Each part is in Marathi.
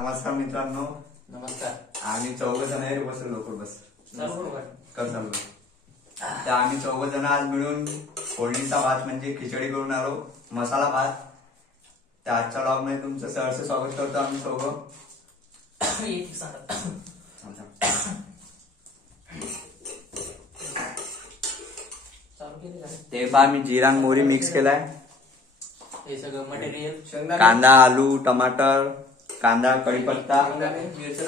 नमस्कार मित्रांनो. नमस्कार. आम्ही 4 जण आहे. बस लवकर बस कर चालू. तर आम्ही 4 जण आज मिळून फोडणीचा भात म्हणजे खिचडी करून आलो, मसाला भात. तर आजच्या ब्लॉग मध्ये तुमचं सहर्ष स्वागत करतो आम्ही चौघं. ते पहा मी जिरा मोहरी मिक्स केलाय. हे सगळं मटेरियल कांदा, आलू, टमाटर, कांदा, कढीपत्ता,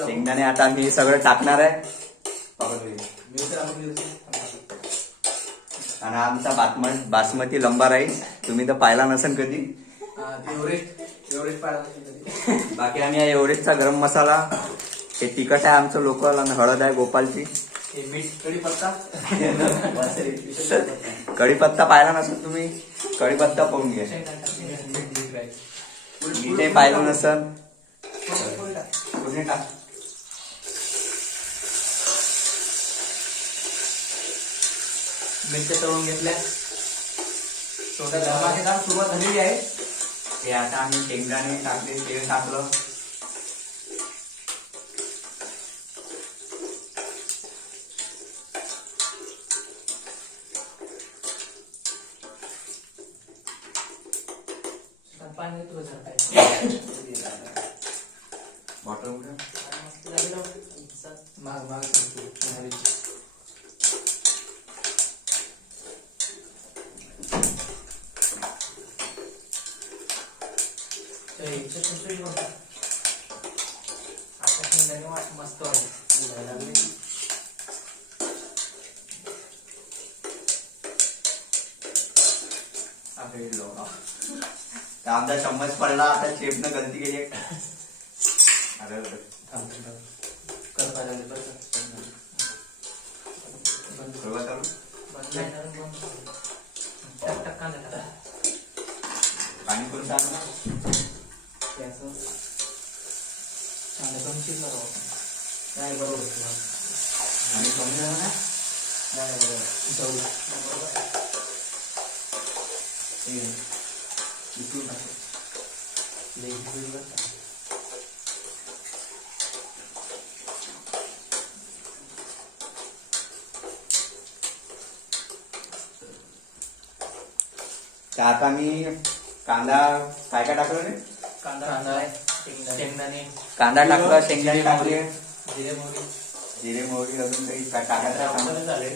शेंगदाणे. आता मी हे सगळं टाकणार आहे. आणि आमचा बासमती लंबा राईस तुम्ही तर पाहिला नसेल कधी. बाकी आम्ही एव्हरेस्टचा गरम मसाला, हे तिखट आहे आमचं लोकल, आणि हळद आहे गोपालची. कढीपत्ता पाहिला नसेल तुम्ही, कढीपत्ता पाहून घ्या. मीठही पाहिलं नसेल. मिरच्या तळून घेतल्या. सुरुवात झालेली आहे. ते आता आम्ही शेंगदाणे टाकले, तेल टाकलं. बॉटल मस्त आमचा चम्मच पडला. आता शेफनं गलती केली. अरे पाणी करून टाक ना. नाही बरोबर आणि कमी झालं ना. नाही बरोबर इकडून टाकू. आता मी कांदा काय काय टाकलं रे. कांदा शेंगदाणे कांदा टाकलं, शेंगदाणे टाकले, जिरे मोहरी अजून काही काय टाकायचं झाले.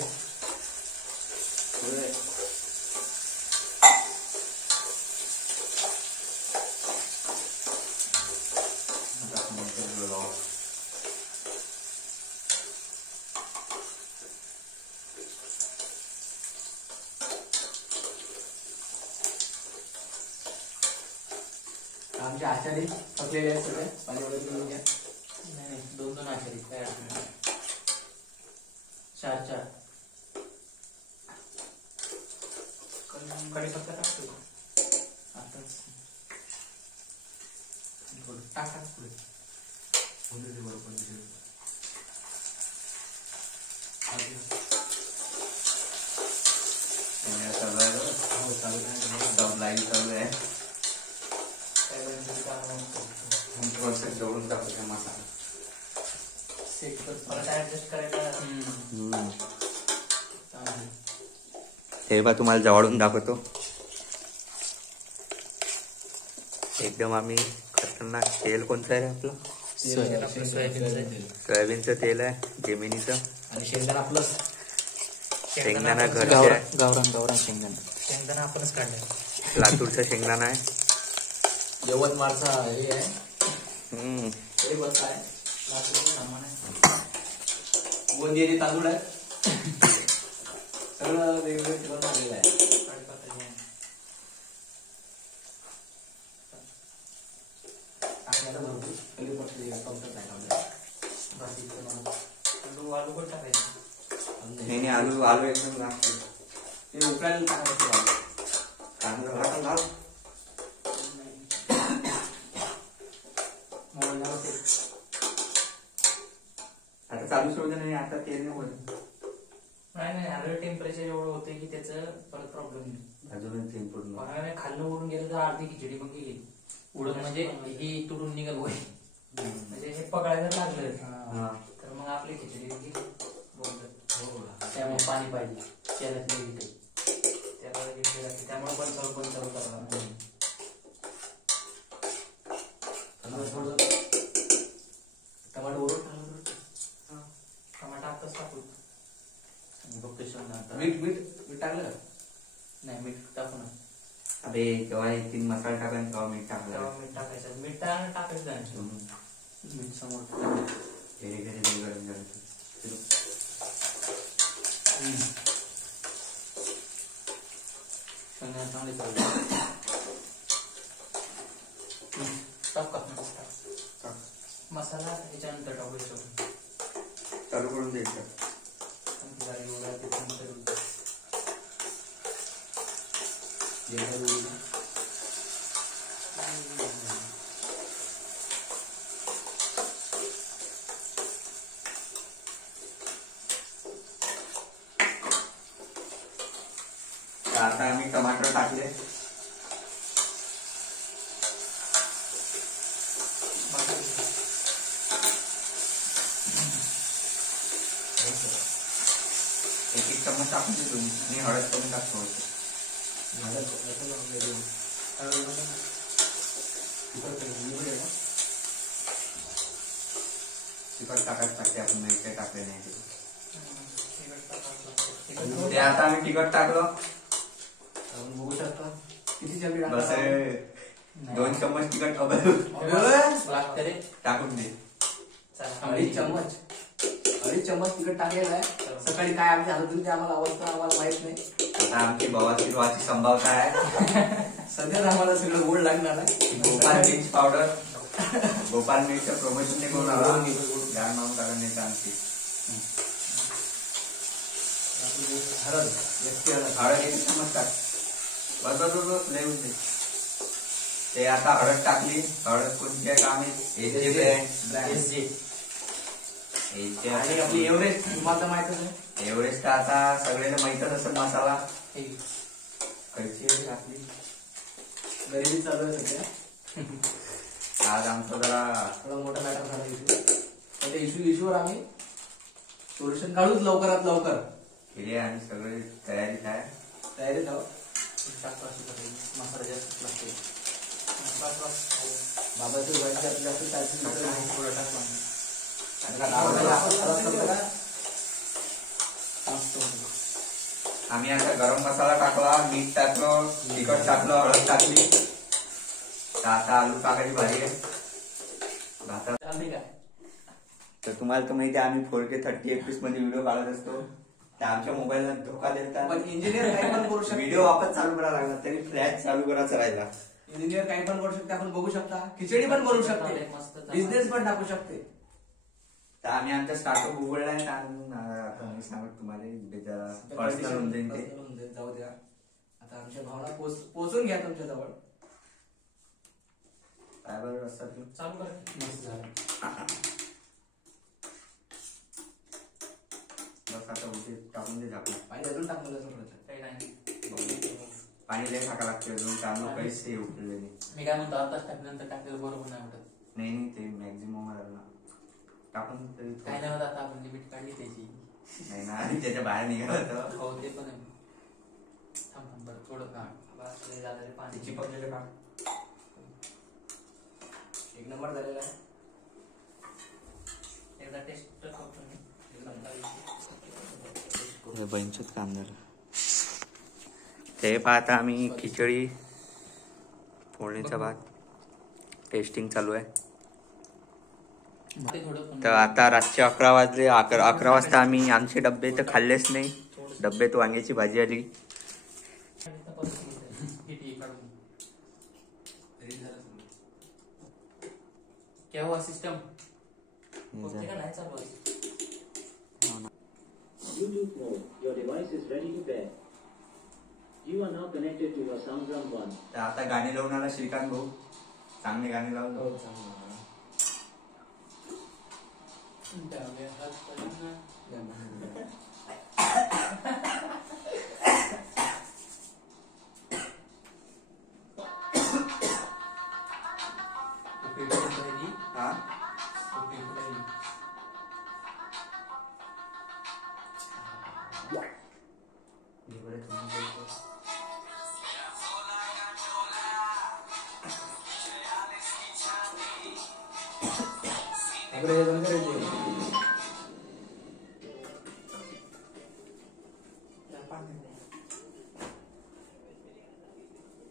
आमचे आचारी पकलेले आहेत सगळे. पाणी वगैरे घेऊन घ्या. नाही 2 आचारी काय अडचण नाही. 4 कढीपत्ता टाकतो आताच. टाका पुढे चालू आहे. जोडून टाकतो मसाला. हे बा तुम्हाला जवळून दाखवतो. एकदम आम्ही खतरनाक. तेल कोणतं आहे रे आपलं? सोयाबीनचं तेल आहे, जेमिनीचं. आणि शेंगदाणा प्लस शेंगदाणा घरचे आहे. गावरान शेंगदाणा आपणच काढले. लातूरचा शेंगदाणा आहे. यवतमाळचा हे आहे. बस आहे. गोंदियाची तांदूळ आहे. सगळं वेगवेगळं ठिकाण झालेलं आहे. टाकण्याचा भरपूर कधी पडते आलू पण टाकायचं. नाही आलू एकदम लागते. ते उकळायला टाकायचं. कांदा घाल. आता चालू सोडू नाही. आता तेल नाही होत. नाही आलं टेम्परेचर एवढं होते की त्याचं परत प्रॉब्लेम नाही. अजून तेल पूर्ण खाल्लं उडून गेलं तर अर्धी खिचडी पण गेली. उडून म्हणजे ही तुडून निघाल होईल. पकडायला लागलं हा. तर मग आपली खिचडी त्यामुळे पाणी पाहिजे शेतात नाही त्यामुळे पण चालू करावं थोडं टमाटो वरून टमाटा आताच टाकू मीठ टाकलं का? नाही मीठ टाकू ना. अबे तेव्हा 1-3 मसाला टाकायचा तेव्हा मीठ टाकलं. मीठ टाकायचं मीठ टाकायचं मीठ समोर घरी गरम करायचं. चांगले टाक मसाला त्याच्यानंतर टाकू चालू करून द्यायचं. आता आम्ही टमाटर टाकले. एक चम्मच टाकून देतो मी हळद कमी टाकतो. तिखट टाकते आपण नाही टाकले नाही ते आता आम्ही तिखट टाकलं. बघू शकता किती बस 2 चम्मच तिखट टाकून दे. 2.5 चम्मच तिखट टाकलेलं आहे. सकाळी काय आमची हालत होती आम्हाला अवस्था आम्हाला माहित नाही. आता आमची बवासीर व्हायची संभावना आहे. सध्या आम्हाला सगळं गोड लागणार आहे. गोपाल मिर्च पावडर गोपाल मिरच्या प्रमोशन ने करून आला गाण मारून टाकून नाही आमची हळद 1 चम्मच टाक. बस लय होते ते. आता हळद टाकली. हळद कोणती आहे का आम्ही आणि आपली एव्हरेस्ट तुम्हाला माहितच आहे. एव्हरेस्ट आता सगळ्यांना माहितच असेल मसाला. कैची टाकली. गरिबी चालू आहे सध्या. आज आमचा जरा थोडा मोठा मॅटर झाला इश्यू. पण त्या इश्यूवर आम्ही सोल्युशन काढूच लवकरात लवकर. केली आणि सगळी तयारीत आहे. तयारीत आहोत. मसाला जास्त लागते. बाबाची व्हायची जास्त थोडं टाकला. आम्ही आता गरम मसाला टाकला. मीठ टाकलं. तिखट टाकलं. हळद टाकली. आता आलू टाकायची भाजी आहे भातात. तर तुम्हाला तर माहिती आहे आम्ही 4K 30 FPS मध्ये व्हिडिओ काढत असतो. तर आमच्या मोबाईलला धोका देतात. पण इंजिनियर काही पण करू शकतो. व्हिडिओ वापस चालू करायला लागला तरी फ्लॅश चालू करायचा राहिला. इंजिनियर काही पण करू शकते. आपण बघू शकता. खिचडी पण करू शकते. बिझनेस पण टाकू शकते. तर आम्ही आमचा स्टार्टअप उघडलाय. आता मी सांगत तुम्हाला पर्सनल होऊन जाईल ते. जाऊ द्या. आता आमच्या भावना पोहोचून घ्या तुमच्या जवळ. काय बरोबर असतात चालू करा. बस आता उठे टाकून दे झाकून. पाणी अजून टाकून काही नाही. पाणी लय टाका लागते अजून. त्यामुळे काहीच ते उठलेले नाही. मी काय म्हणतो आताच टाकल्यानंतर टाकलेलं बरोबर नाही वाटत. नाही ते मॅक्झिमम टाकून तरी काय नाही होत. आता आपण लिमिट काढली त्याची. नाही ना आणि त्याच्या बाहेर निघालं हो ते पण आहे. थांब बरं थोडं पाणी चिपकलेलं का 1 नंबर झालेला आहे. एकदा टेस्ट करतो मी. बंचच काम झालं. ते पाहता आम्ही खिचडी फोडणीचा भात टेस्टिंग चालू आहे. तर आता रातचे 11 वाजले. 11 वाजता आम्ही आमचे डब्बे तर खाल्लेच नाही. डब्यात वांग्याची भाजी आली. क्या हुआ सिस्टम होते का नाही चालू. Bluetooth mode. Your device is ready to pair. You are now connected to your SoundDrum One. तर आता गाणी लावून आला श्रीकांत भाऊ. चांगली गाणी लावून.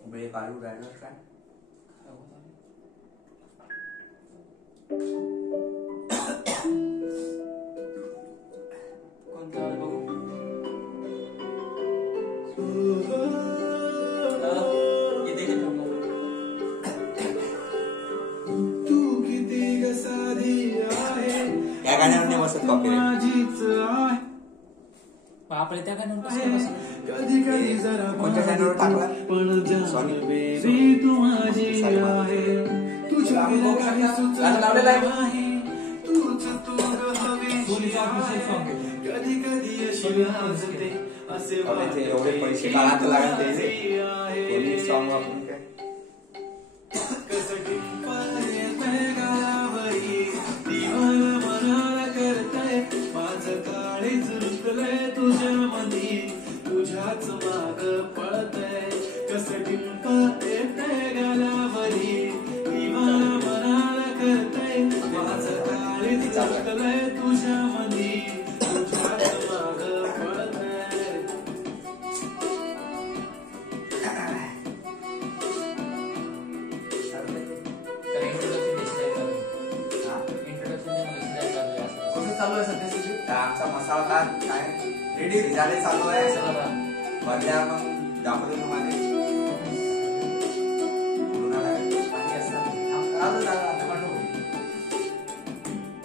उबळे काढू राहिलं काय या गाण्यावर नाही बसत कॉपीराइट बापरे त्या गाण्यावर कसं बसलं? कोणत्या चॅनलवर टाकला सॉरी गाणं लावलेलं आहे एवढे पैसे काढायला लागत सॉन्ग वापरून काय तुझ्याच माग पळतय कस टिंप येतय गालावरी दिवाना मनाला करतय माझं काळीच चुकलंय तुझ्या मधी तुझ्याच माग पळतय चालू आहे सध्या आमचा मसाला भात काय रेडी झाले चालू आहे भरल्यावर मग दाखवतो तुम्हाला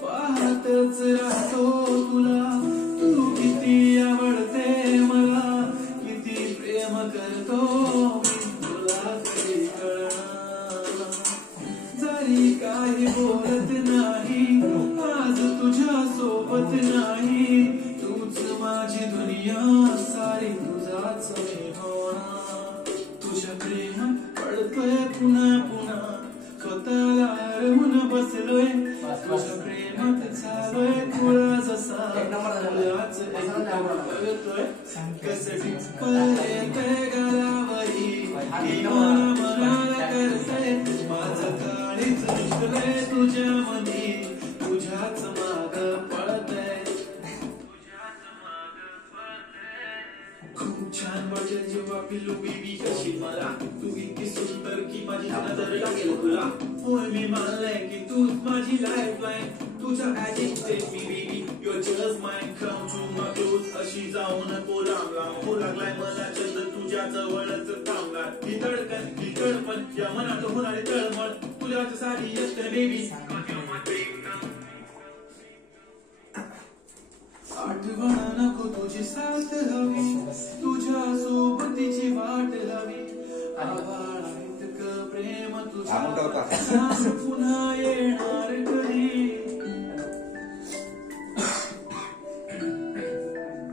पाहतच राहतो तुला तू किती आवडते मला किती प्रेम करतो मी तुला कधी कळणार जरी काही बोलत नाही आज तुझ्या सोबत नाही तूच माझी दुनिया सारी तुझाच मी होणार तुझ्या प्रेमात पडतोय पुन्हा पुन्हा स्वतःला हरवून बसलोय तुझ्या प्रेमात झालोय तुळा जसा तुलाच बघतोय कसं टिप्प येतंय गालावरी दिवाना मनाला करतंय माझं काळीच रुजलंय तुझ्या मधी तुझ्याच माग पळतंय खूप छान वाटेल जेव्हा पिल्लू बेबी कशी मला तू इतकी सुंदर की माझी नजर लागेल तुला होय मी मानलंय की तूच माझी लाईफ लाईन तुझ्या ऍडिक्टेड मी baby you're just mine come to my close अशी जाऊ नको लांब लांब हो लागलाय मला छंद तुझ्या जवळच थांबणार ही धडकन ही तडपण या मनात होणारी तळमळ तुझ्यासाठी असते बेबी आठवण नको तुझी साथ हवी तुझ्या सोबतीची वाट हवी आभाळ इतकं प्रेम तुझ्या सांग पुन्हा येणार कधी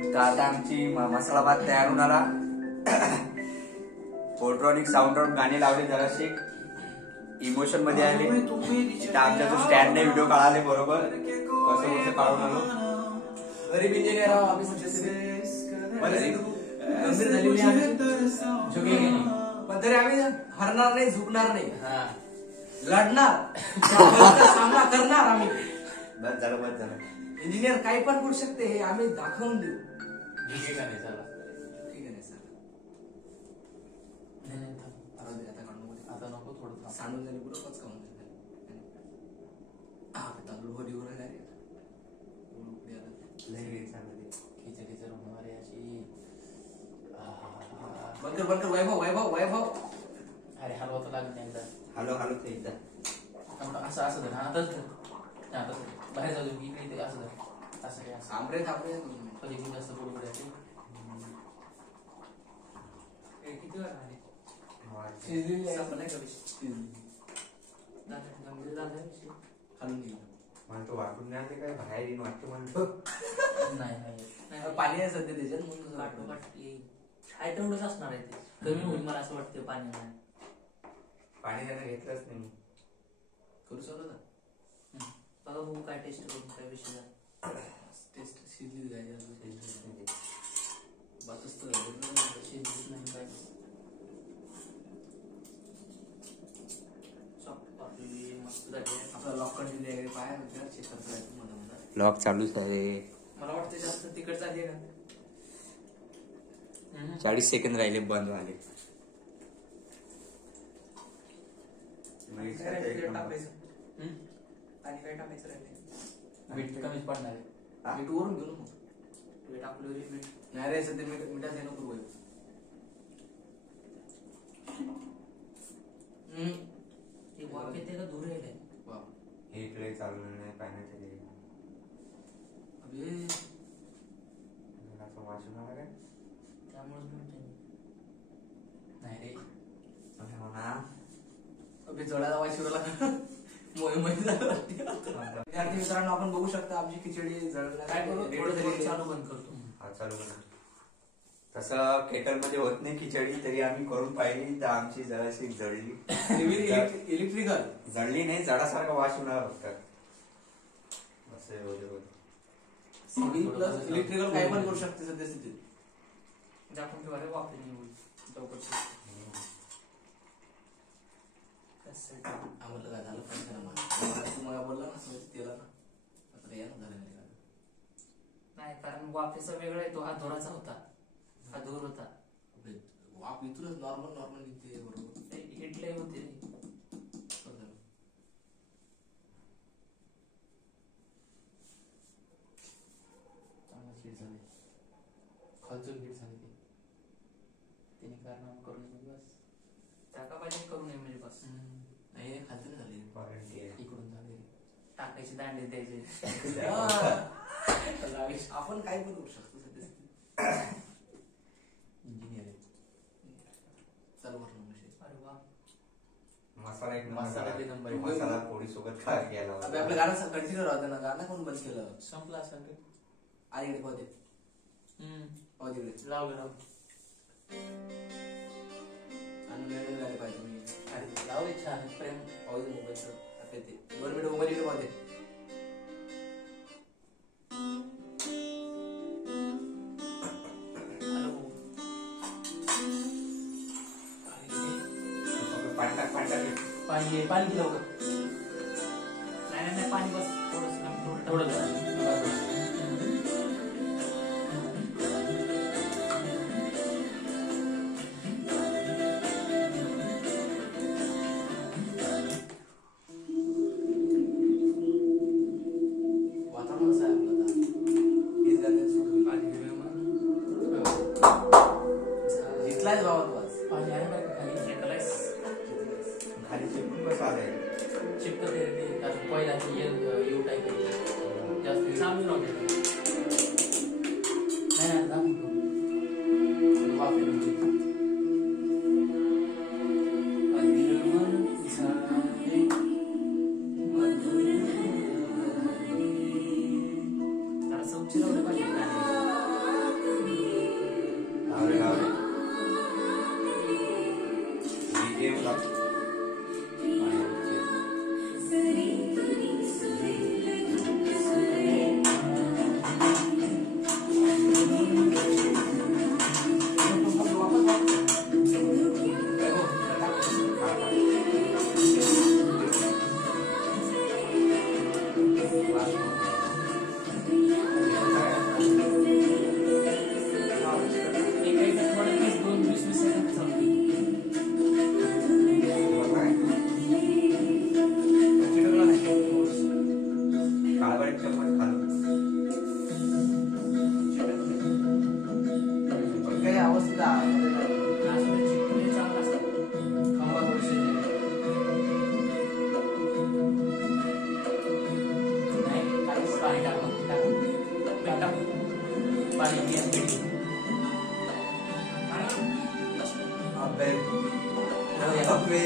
तर आता आमची मसाला भात तयार होऊन आला पोर्ट्रॉनिक साऊंड गाणी लावले जराशी इमोशन मध्ये आले तर आमच्या जो स्टँड ने व्हिडिओ काढाले बरोबर कसं कसं काढून आलो गरीब इंजिनियर आहो आम्ही सध्या गंभीर झालेली आम्ही झुकेगे नाही पण तरी आम्ही हरणार नाही झुकणार नाही लढणार सामना करणार आम्ही बस झालं इंजिनियर काही पण करू शकते हे आम्ही दाखवून देऊ ठीक आहे का नाही चला ठीक आहे सर नाही थांब. आता नको थोडं थांब. सांडून झाली पुढं कच खाऊन तांदूळ होडी वर आहे खिचडीचं होणार आहे अशी बंकर वैभव वैभव वैभव अरे हलवा तर लागत नाही एकदा हॅलो हॅलो ते एकदा असं असं धर हातच धर हातच धर बाहेर जाऊ दे इकडे इथे असं धर असं काय असं आंबरे थांबरे पलीकडे जास्त बरोबर आहे किती वेळ आले खालून गेलं म्हणतो वाटून नाही आले काय बाहेर येईन वाटतं म्हणतो नाही पाणी आहे सध्या त्याच्यात म्हणून वाटू वाटते आयटमच असणार आहे ते कमी होईल मला असं वाटतं पाणी नाही पाणी त्यानं घेतलंच नाही करू शकतो ना बघा बघू काय टेस्ट करून काय विषय झाला. टेस्ट शिजली जायची बातच तर शिजलीच नाही काय. चॉप आपली मस्त झाली. आपला लॉक कंटिन्यू आहे पाय चेक करता येतो मला मला. ब्लॉग चालूच आहे. मला वाटतं जास्त तिकट झाली का. 40 सेकंद राहिले बंद झाले. टाकायचं आणि काय टाकायचं राहिले. मीठ कमीच पडणार आहे. हा? मीठ वरून घेऊ ना मग. मीठ आपलं मीठ नाही रे सध्या मिठाचं आहे नको करू. ते वाफ येते का दूर येते. वा हे इकडे चालू नाही पाण्याचे अबे असं वाचून आला काय त्यामुळेच म्हणते नाही रे हो ना. अबे जळाला वाशिवला मोही विद्यार्थी मित्रांनो आपण बघू शकता आमची खिचडी जळला काय करू थोडं चालू बंद करतो. हा चालू करा. तसं केटल मध्ये होत नाही खिचडी तरी आम्ही करून पाहिली तर आमची जराशी जळली. इलेक्ट्रिकल जळली नाही जडासारखा वास होणार फक्त. सीडी प्लस इलेक्ट्रिकल काय पण करू शकते सध्या स्थितीत. झाकून ठेवा रे वाफ नाही होईल चौकट. आम्हाला काय झालं पाहिजे ना मला तुम्हाला बोलला ना समज तेला ना आता या ना झालं नाही कारण वाफेचा वेगळा आहे तो हा धुराचा होता. हा धूर होता. वाफ इथूनच नॉर्मल निघते बरोबर. इडले होते चांगला शीट झाली खालचून हीट झाली ती तिने कारण करून बस टाका पाहिजे करू नये म्हणजे बस. नाही खालचून झाली इकडून झाली. टाकायची दांडे द्यायचे. आपण काय पण करू शकतो सध्या इंजिनियर आहे. चालू करणं मशीन. अरे वा मसाला एक मसाला एक नंबर. मसाला पोळी सोबत खा गेला. आपलं गाणं कंटिन्यू राहतं ना. गाणं कोण बंद केलं संपला असेल रे. आणि इकडे पाहते लावलं आणि नवीन गाणे पाहिजे मी. अरे लावले छान प्रेम. पाहू मोबाईलचं आता ते 2 मिनिटं मोबाईल इकडे पाहते. पाणी पाणी लवकर. नाही पाणी बस थोडं वातावरण कसं आहे आपलं आता. हेच गाणे सुरू जिंकलायच बाबा तू आज. पाणी आहे बरं का खाली शेकलायस. खाली चिपकून कसं आलंय चिपकते अजून पहिला येऊ टाकायची जास्त चांगली नव्हते. नाही दाखवतो वाफे जरा सौची लावले पाहिजे.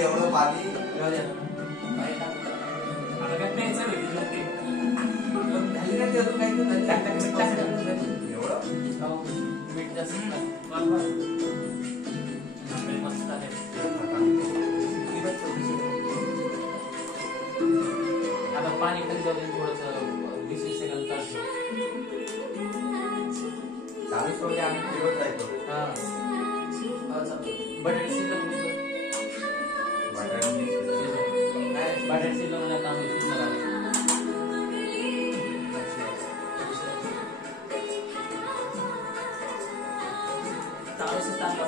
एवढं पाणी मीठ जास्त मस्त आता पाणी खाली जाऊ दे थोडस 20 सेकंद चालतो. चालू सोडले आम्ही फिरवत जायचो. हा बटाटे शिजलं बटाटे शिजलं म्हणजे आता आम्ही शिजणार आहे. चाळीस टाकला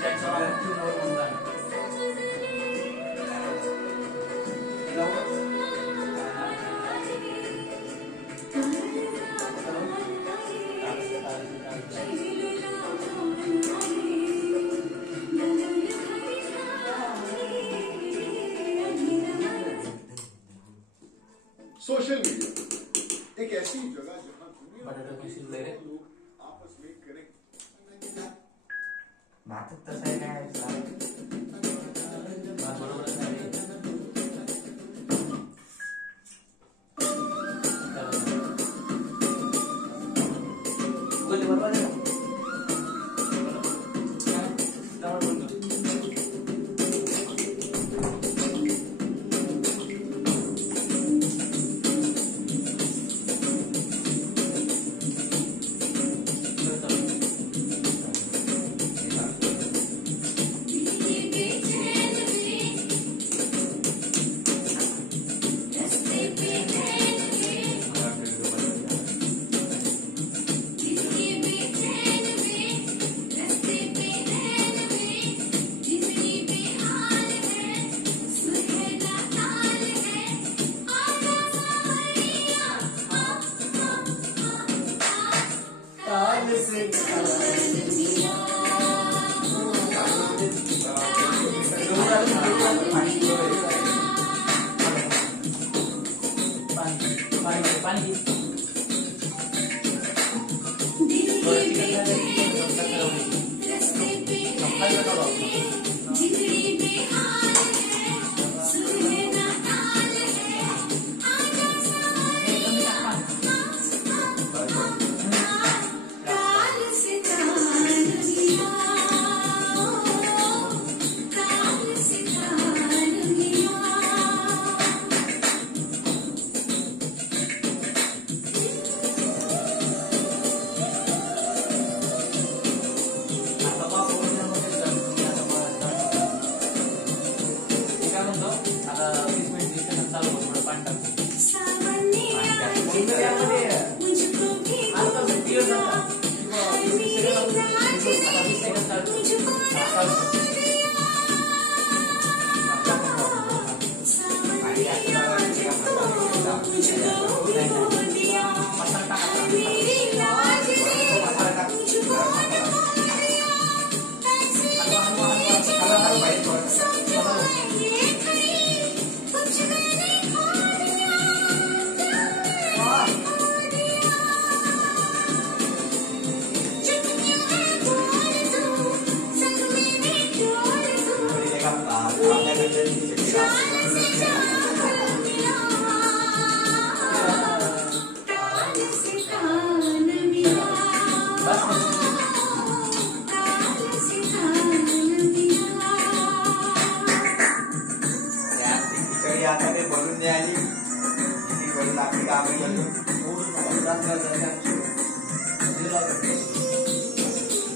त्याच्यावर आपण म्हणून सोशल मीडिया एक ऐसी जगह जहां दुनिया बटाटे पण शिजले रे. लोग आपस में कनेक्ट. भातात तसं आहे काय बरोबरच आहे. उगल बरोबर आहे.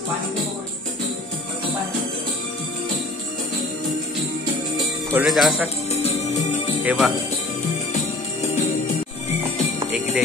पाणी खोलले जरासा हे बा एक दे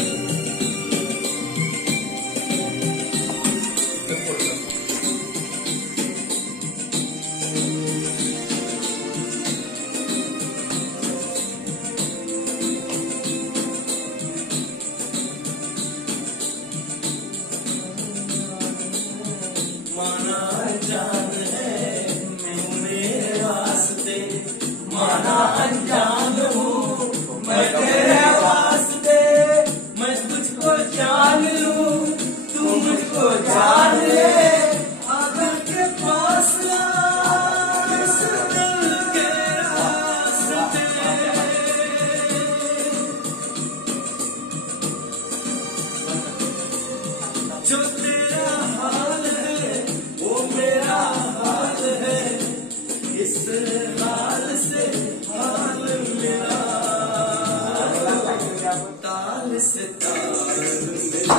ताल से ताल मिला,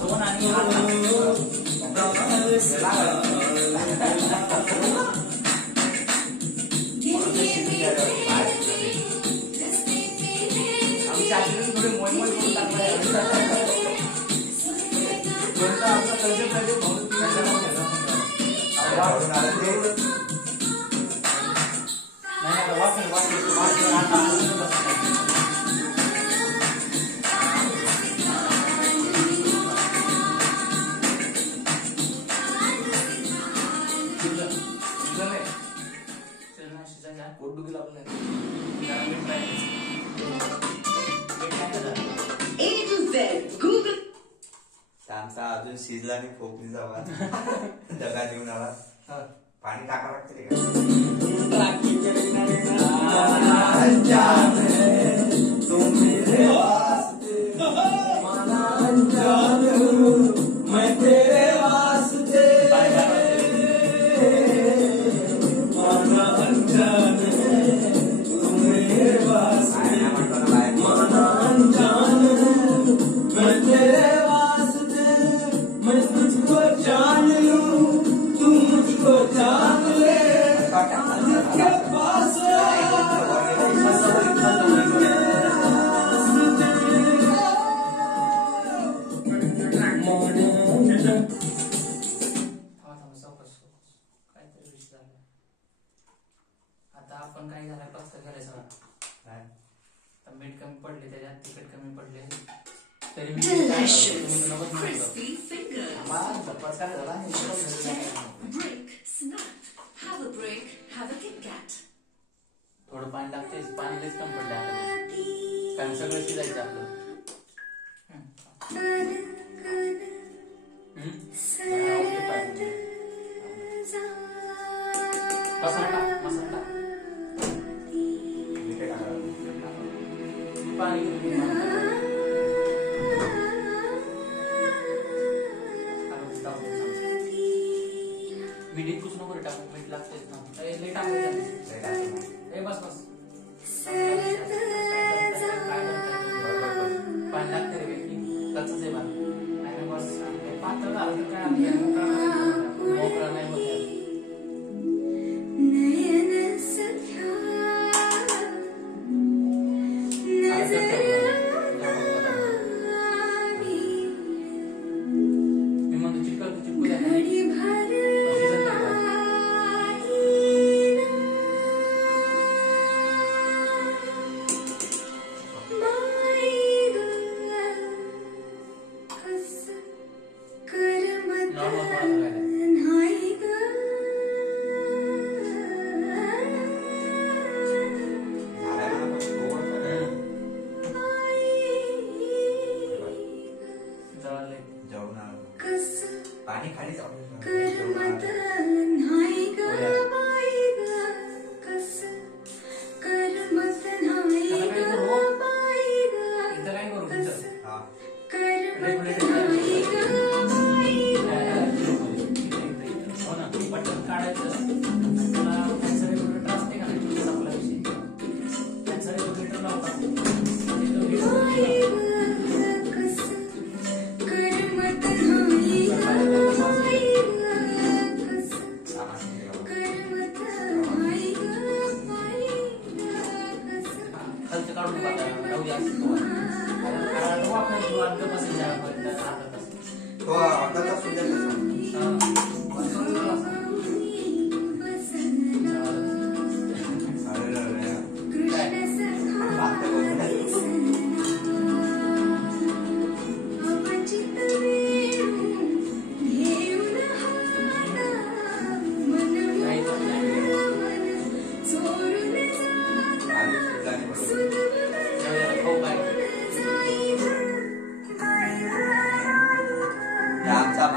दोन आणि ताल से ताल आमच्या आजीने थोडे मोय मोय करून टाकलंय. कोणता आमचा कल्चर पाहिजे म्हणून त्याच्या नाव घेतलं. आवडून आलं ते. नाही वाच पोटदुखी लागलं आमचा अजून शिजला आणि फोकणीचा भात डगा देऊन आला. पाणी टाका लागते मैं तेरे वास्ते माना अनजान तू मेरे वास्ते, माना अनजान मैं तेरे वास्ते, मैं तुझको जान लूं तू मुझको जान ले, के पास आता आपण काय झालं पक्ष करायचं. मीठ कमी पडले त्याच्यात, तिखट कमी पडले तरी मी थोडं पाणी लागते. पाणी लईच कमी पडले आपल्याला, कारण सगळं शिजायचं आपलं. मसाला पाणी मीठ कुछ नको टाकू, मीठ लागतेच ना. लई टाकायचं बस बस. पाणी लागते रे बेटी, कच्चच आहे मला. बस पातळ झालं तर काय मोकळा नाही होत. मी म्हणतो चिपकू द्या. पाणी खाली जाऊ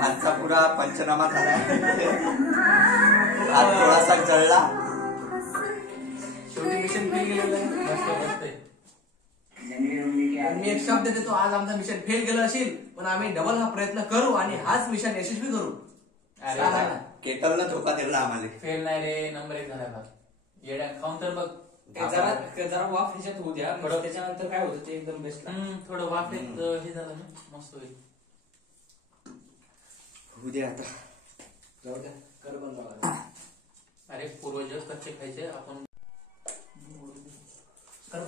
भातचा पुरा पंचनामा झालाय. भात थोडासा जळला. शेवटी मिशन फेल गेलेलं आहे. मी एक शब्द देतो, आज आमचं मिशन फेल गेलं असेल पण आम्ही डबल हा प्रयत्न करू आणि हाच मिशन यशस्वी करू. केटलला धोका दिला आम्हाला. फेल नाही रे, नंबर 1 झाला बघ. येड्या खाऊन तर बघ. जरा वाफ ह्याच्यात होऊ द्या, त्याच्यानंतर काय होतं ते एकदम बेस्ट. थोडं वाफेत हे झालं ना मस्त होईल. होऊ दे आता, जाऊ द्या, कर बंद लावा. अरे पूर्वज कच्चे खायचे आपण. तर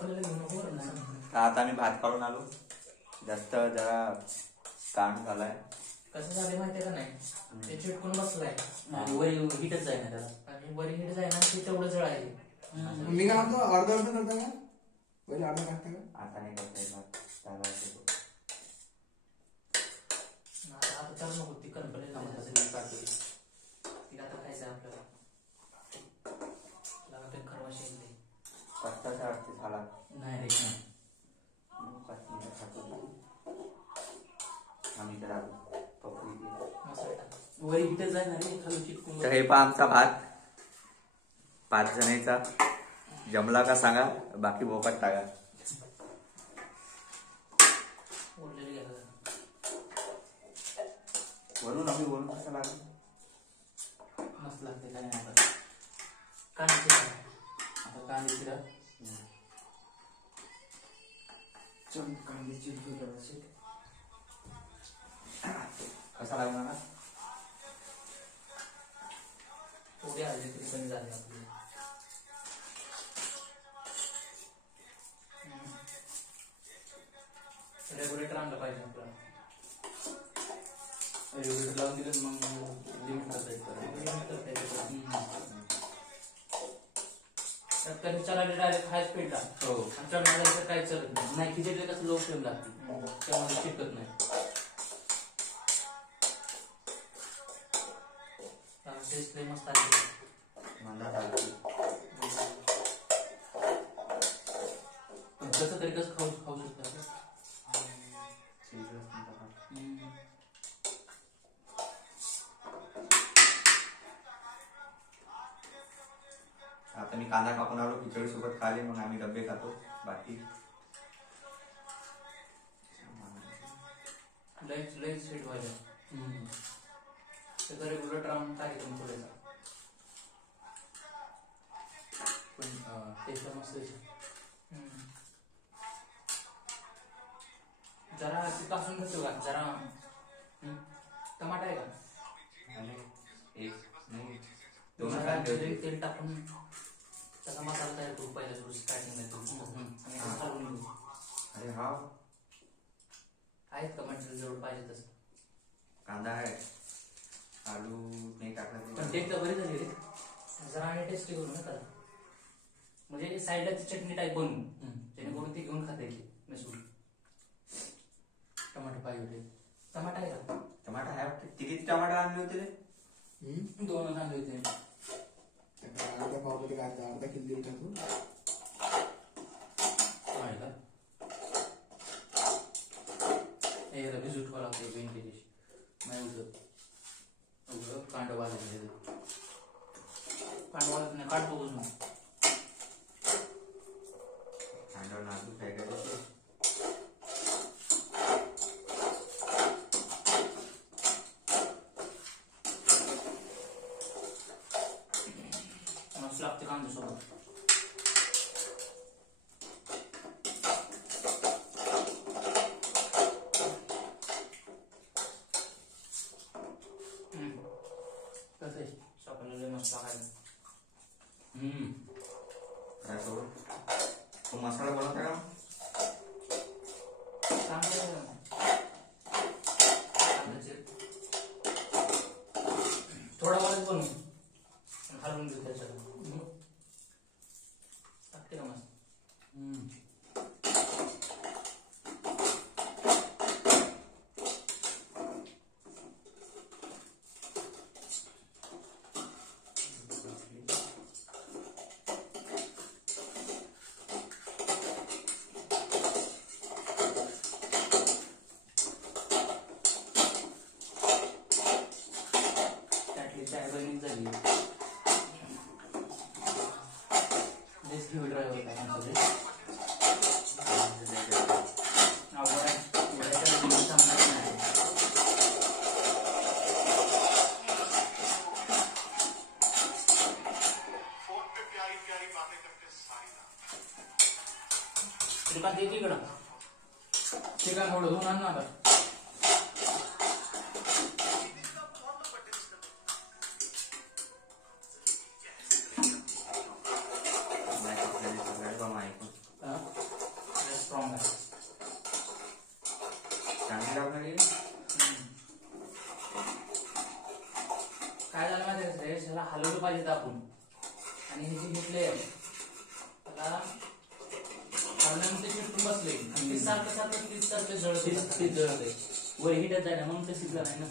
आता आम्ही भात काढून आलो. जास्त जरा कांड झालाय. कसं झालं माहितीये का नाही, ते चिटकून बसलाय वरी हिटच आहे ना त्याला, आणि वरी हिट जाय ना ते तेवढं जळ आहे. मी काय म्हणतो, अर्धा अर्धा करता का पहिले अर्धा टाकता का? आता नाही करता येत भात. त्याला असं आता चालू नको ती कणपले काढतो ती आता खायचं आपल्याला. लागते खरवाशी येते कच्चाच्या वाटते झाला. नाही रे आम्ही तर आलो पपई. वरी हिटच आहे ना रे, खाली चिटकून. तर हे पहा आमचा भात 5 जणांचा. जमला का सांगा, बाकी भोकात टाका. ओढलेली घ्या वरून आम्ही वरून कसं लागलं. मस्त लागते. काय नाही आता कांद्याची आता कांदे चिरा. कांदे चिरतो जरासे. कसा लागला ना. थोडी आली तरी कमी झाली आपली. रेग्युलेटर आणलं पाहिजे आपल्याला. रेग्युलेटर लावून दिलं मग लिमिट करता कधी चढायला डायरेक्ट हाय स्पीडला. हो. आणि चढण्याला काही चलत नाही. नाही, खिचडीला कसं लो फ्लेम लागते, त्यामध्ये चिटकत नाही. टेस्ट लई मस्त आली. मला लागली. पण कसं तरी कसं खाऊ शकतो. आता मी कांदा कापून आलो, खिचडी सोबत खाली. मग आम्ही डब्बे खातो. बाकी लई स्वीट व्हायला. त्याचा रेग्युलेटर आणून कार्यक्रम थोड्याचा पण टेस्ट मस्त आहे. जरा ती कासून घेतो का जरा. टमाटा आहे का, दोन जरा कांदे होते. तेल टाकून त्याचा मसाला तयार करू पहिला थोडं स्टार्टिंगला. आणि अरे हा आहेत का मटेरियल जवळ पाहिजे तसं. कांदा आहे, आलू नाही टाकला. पण टेस्ट बरी झाली रे. जरा आणि टेस्टी करू ना त्याला, म्हणजे साईडला ती चटणी टाईप बनवू जेणेकरून ती घेऊन खाता येईल मिसळून. टमाटर पाहिजे होते. टमाटा आहे का, टमाटा आहे वाटतं. किती टमाटा आणले होते रे. 2 आणले होते. अर्धा पाव मध्ये काय अर्धा किलो टाकून. आहे का हे भिजू ठेवा लागते ग्रीन टी नाही उगत. कांड भाजले कांडवाळत नाही काढतो बसून. कांदा नाजूक आहे का त्याचे. मस्त लागते कांद्यासोबत. कसं आहे. सकाळला मस्त लागायला. त्यासोबत तो मसाला बनवता का. थोडा वेळच बनवू हलवून घेऊ त्याच्यात. लागते का मस्त. दे तिकडं चिकन थोडं धुवून आण ना आता. स्ट्रॉंग आहे चांगली लागणार आहे. काय झालं माहिती आहे श्रेयस, ह्याला हलवलं पाहिजे आपण आणि हे जे घेतले त्याला हलवल्यानंतर चिटकून बसले आणि ते सारखं सारखं तीच सारखं जळते वर हिटच जाय ना म्हणून ते शिकलं नाही ना.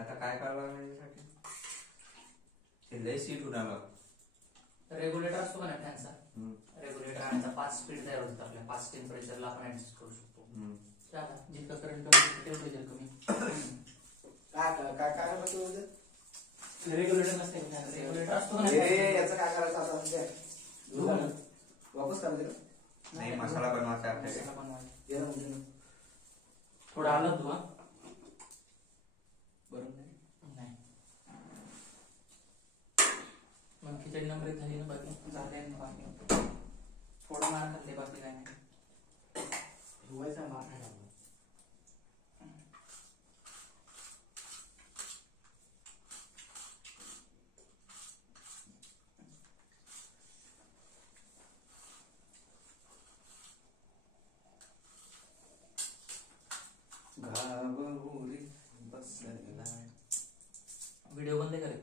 आता काय करावं लागणार यासाठी? हे लय सीट उडालं. रेग्युलेटर असतो का ना फॅनचा, रेग्युलेटर आणायचा 5 स्पीड तयार होतात आपल्या 5 टेम्परेचरला आपण ऍडजस्ट करू शकतो. चला जितकं करंट टेम्परेचर कमी. काय रेग्युलेटर नसते का रेग्युलेटर असतो ना याचं काय करायचं आता म्हणजे वापस करायचं का? नाही, मसाला बनवायचा आपल्याकडे. मसाला बनवायचा. ये ना म्हणजे थोडं आलं तू हा बरोबर नाही मग खिचडी नंबर 1 झाली ना, बाकी झाले ना बाकी थोडं मार खाल्ले बाकी काय नाही. धुवायचा मार नाही. व्हिडिओ बंद करे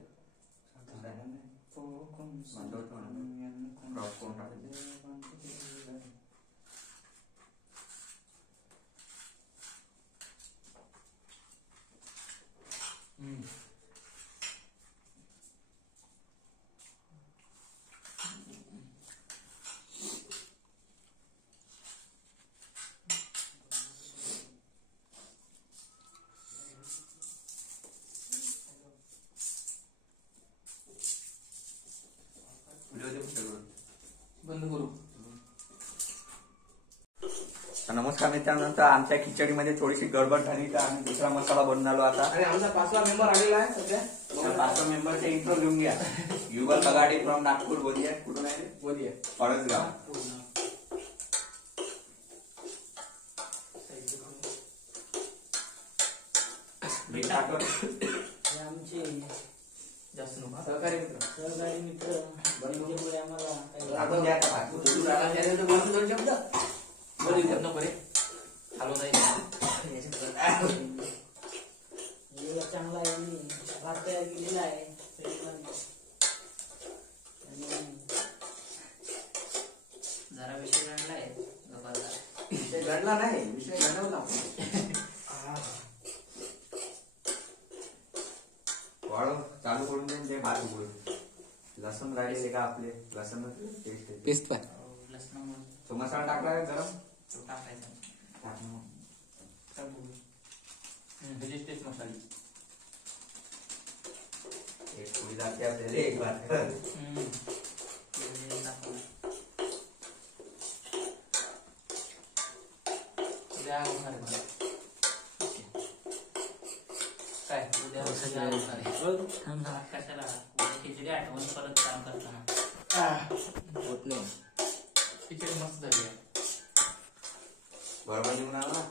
बंद करू. नमस्कार मित्रांनो, तर आमच्या खिचडीमध्ये थोडीशी गडबड झाली तर आम्ही दुसरा मसाला बनवून आलो आता. आणि आमचा 5वा मेंबर आलेला आहे सध्या. 5 मेंबरचे इंट्रो लिहून घ्या. युगल बगाडे फ्रॉम नागपूर. बोलिये कुठून आहे? बोलिये पळसगाव. मीठ टाकून आमचे जास्त नको सहकारी मित्र सहकारी मित्र बंधूमुळे आम्हाला काही टाकून द्या आता. तू रागा झाले तर बोलतो 2 शब्द. बरे हॅलो नाही वेळ चांगला आहे आणि भात तयार केलेला आहे आणि जरा विषय आणला आहे गप्पाचा. विषय घडला नाही, विषय घडवला. वाळू चालू करून देऊन ते भात उघडून. लसूण राहिले का आपले? लसूण टेस्ट आहे. लसणामुळे तो मसाला टाकला का गरम? तो टाकायचा. टाकून ह्याची टेस्ट मसाली. एक पुडी जाते आपल्याला. एक भात कर. काय उद्या कशाला खिचडी आठवण परत काम करताना होत नाही. खिचडी मस्त झाली आहे. बरोबर निघून आला.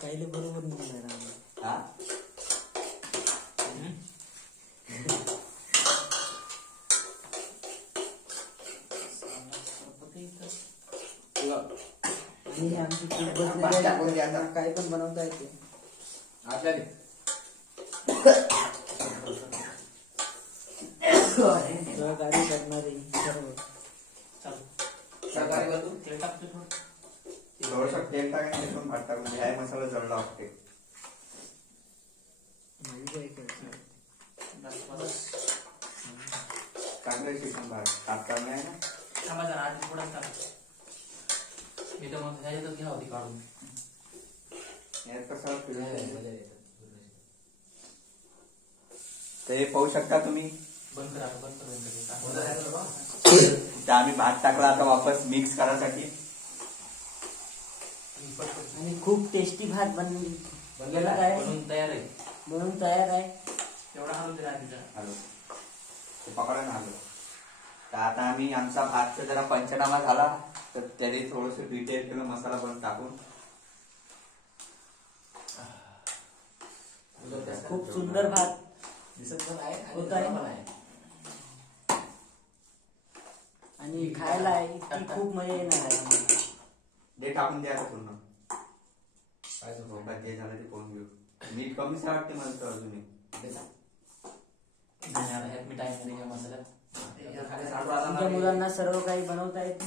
काही बरोबर नाही. हा आणि आमची काही पण बनवता येते. सहकार्य करणारे सर्व सहकारी बंधू तेल टाकतो थोडं. थोडंसं तेल टाकायचं पण भात टाकून. ह्या मसाला जळला वाटते. चांगलं शिकून भात टाकता नाही ना. थांबा जरा आधी थोडंच टाका. मी तर मग ह्याच्यातच घ्या होती काढून. यात कसं ते पाहू शकता तुम्ही. बंद करा बंद तर आम्ही भात टाकला आता वापस मिक्स करायसाठी. आणि खूप टेस्टी भात बनलेला आहे. बनवून तयार आहे. बनवून तयार आहे. एवढा हलू दे आधी जरा. हॅलो ते पकडायला आलो. तर आता आम्ही आमचा भातचा जरा पंचनामा झाला तर त्याने थोडस डिटेल केलं मसाला पण टाकून. खूप सुंदर भात दिसत पण आहे आणि होत आहे. पण आहे. आणि खायला इतकी खूप मजा येणार आहे आम्हाला. ते टाकून द्या पूर्ण. काय झोप सोबत जे झालं ते पाहून घेऊ. मीठ कमीच वाटते मला तर अजूनही. मी टाइम मध्ये मसाल्यात तुमच्या मुलांना सर्व काही बनवता येते.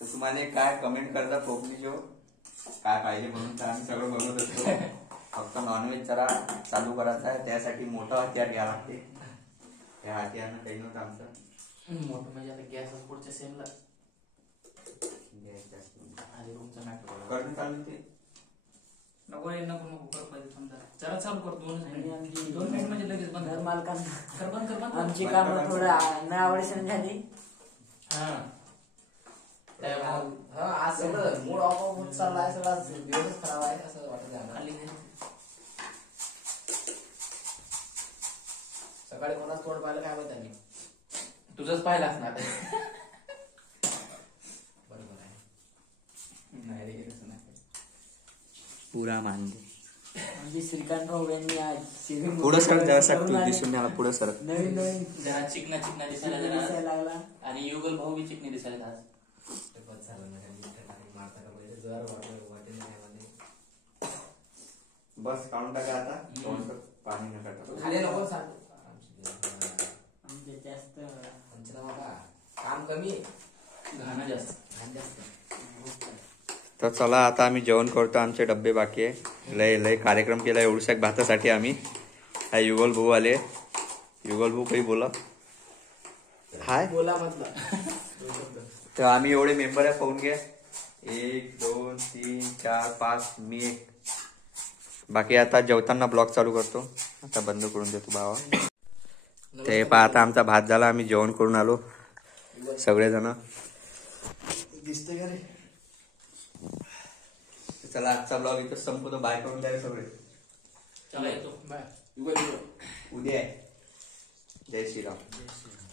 तर तुम्हाला काय कमेंट करता कोकणी जो काय पाहिजे म्हणून तर आम्ही सगळं बनवत असतो. फक्त नॉनव्हेज जरा चालू करायचं आहे त्यासाठी मोठं हत्यार घ्यावं लागते. त्या हत्यारनं काही नव्हतं आमचं. मोठं म्हणजे आता गॅस पुढच्या सेमला आणि रूमचा मॅटर करून चालू ते नको कर पाहिजे समजा जरा चालू कर 2 आणि मिनिट आमची 2 मिनिट म्हणजे लगेच बंद घर मालकांना कर बंद आमची कामं थोडं न आवडीचं झाली. हा आज सगळं मूड ऑफ होत चालला आहे. सगळा दिवसच खराब आहे असं वाटत आहे. खाली सकाळी कोणाच तोंड पाहिलं काय माहित त्यांनी. तुझंच पाहिलं असणार. बरोबर आहे. नाही रे तसं नाही. पुरा मान म्हणजे श्रीकांतराव यांनी आज पुढं सर जरा दिसून आला. पुढं सर नवीन नवीन जरा चिकना दिसायला दिसायला जरा लागला. आणि युगल भाऊ बी चिकनी दिसायला आज. ते बस झालं ना त्यांनी मारता का पहिले जर वाटेल नाही मध्ये. बस काढून टाका आता. थोडंसं पाणी नका टाकू. खाली नको सांग. म्हणजे जास्त पंचनामा का काम कमी घाणं जास्त. घाण जास्त. तर चला आता आम्ही जेवण करतो. आमचे डब्बे बाकी आहे. लय कार्यक्रम केला एवढ्याच भातासाठी आम्ही. हा युगल भाऊ आले. युगल भाऊ काही बोला. हाय बोला म्हटलं. तर आम्ही एवढे मेंबर आहे पाहून घ्या. 1 2 3 4 5 मी एक. बाकी आता जेवताना ब्लॉग चालू करतो. आता बंद करून देतो भावा. ते पहा आता आमचा भात झाला. आम्ही जेवण करून आलो सगळेजण. दिसते का रे. चला आजचा ब्लॉग इथं संपवतो. बाय करून द्या सगळे. चला येतो बाय. युगल उद्या आहे. जय श्रीराम. जय श्री राम.